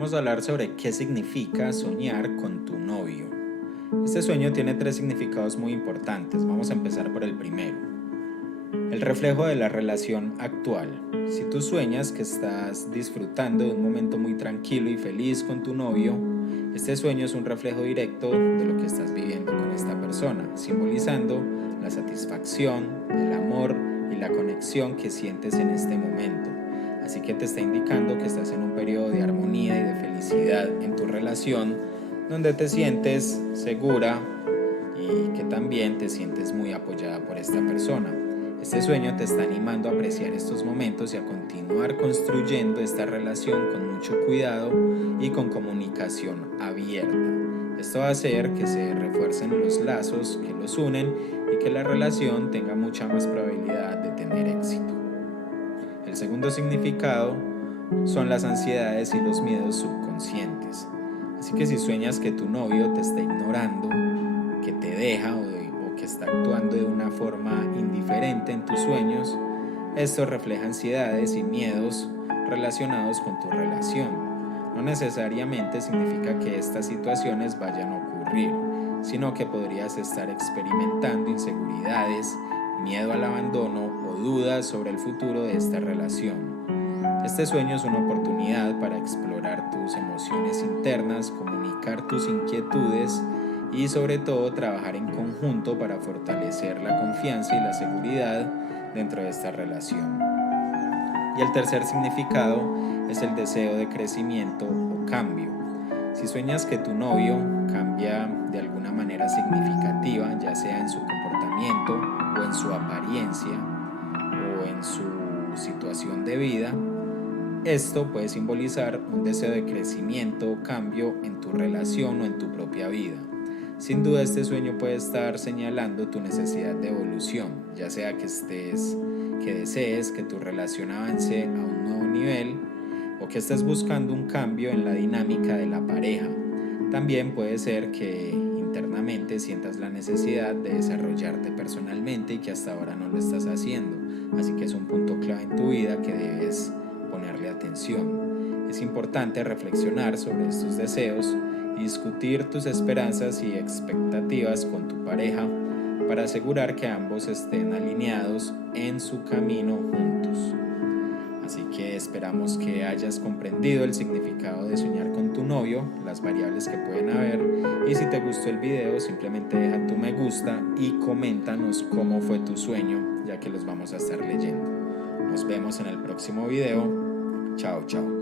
Vamos a hablar sobre qué significa soñar con tu novio. Este sueño tiene tres significados muy importantes. Vamos a empezar por el primero. El reflejo de la relación actual. Si tú sueñas que estás disfrutando de un momento muy tranquilo y feliz con tu novio, este sueño es un reflejo directo de lo que estás viviendo con esta persona, simbolizando la satisfacción, el amor y la conexión que sientes en este momento. Así que te está indicando que estás en un periodo de armonía y de felicidad en tu relación, donde te sientes segura y que también te sientes muy apoyada por esta persona. Este sueño te está animando a apreciar estos momentos y a continuar construyendo esta relación con mucho cuidado y con comunicación abierta. Esto va a hacer que se refuercen los lazos que los unen y que la relación tenga mucha más probabilidad de tener éxito. El segundo significado son las ansiedades y los miedos subconscientes. Así que si sueñas que tu novio te está ignorando, que te deja o que está actuando de una forma indiferente en tus sueños, esto refleja ansiedades y miedos relacionados con tu relación. No necesariamente significa que estas situaciones vayan a ocurrir, sino que podrías estar experimentando inseguridades, miedo al abandono o dudas sobre el futuro de esta relación. Este sueño es una oportunidad para explorar tus emociones internas, comunicar tus inquietudes y sobre todo trabajar en conjunto para fortalecer la confianza y la seguridad dentro de esta relación. Y el tercer significado es el deseo de crecimiento o cambio. Si sueñas que tu novio cambia de alguna manera significativa, ya sea en su comportamiento o en su apariencia o en su situación de vida, esto puede simbolizar un deseo de crecimiento o cambio en tu relación o en tu propia vida. Sin duda este sueño puede estar señalando tu necesidad de evolución, ya sea que desees que tu relación avance a un nuevo nivel o que estés buscando un cambio en la dinámica de la pareja. También puede ser que internamente sientas la necesidad de desarrollarte personalmente y que hasta ahora no lo estás haciendo, así que es un punto clave en tu vida que debes ponerle atención. Es importante reflexionar sobre estos deseos y discutir tus esperanzas y expectativas con tu pareja para asegurar que ambos estén alineados en su camino juntos. Así que esperamos que hayas comprendido el significado de soñar con tu novio, las variables que pueden haber, y si te gustó el video simplemente deja tu me gusta y coméntanos cómo fue tu sueño, ya que los vamos a estar leyendo. Nos vemos en el próximo video. Chao, chao.